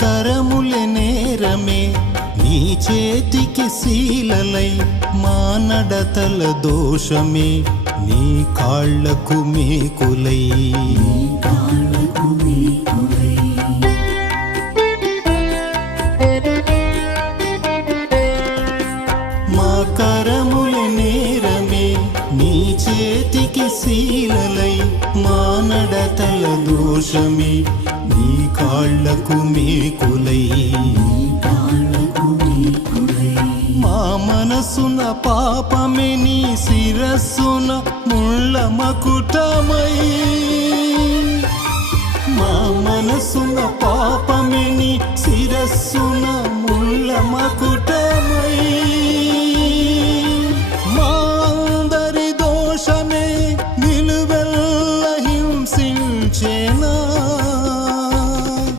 కరములే నేరమే నీ చేతికి శీలలై, మా నడతల దోషమే నీ కాళ్లకు మేకులై. మా కరములే నేరమే నీ చేతికి శీలలై, మా నడతల దోషమే నీ కాళ్లకు మేకులై. మా మనసున పాపమే నీ శిరస్సున ముళ్ళ మకుటమై, మా మనసున పాపమే నీ శిరస్సున ముళ్ళ మకుటమై.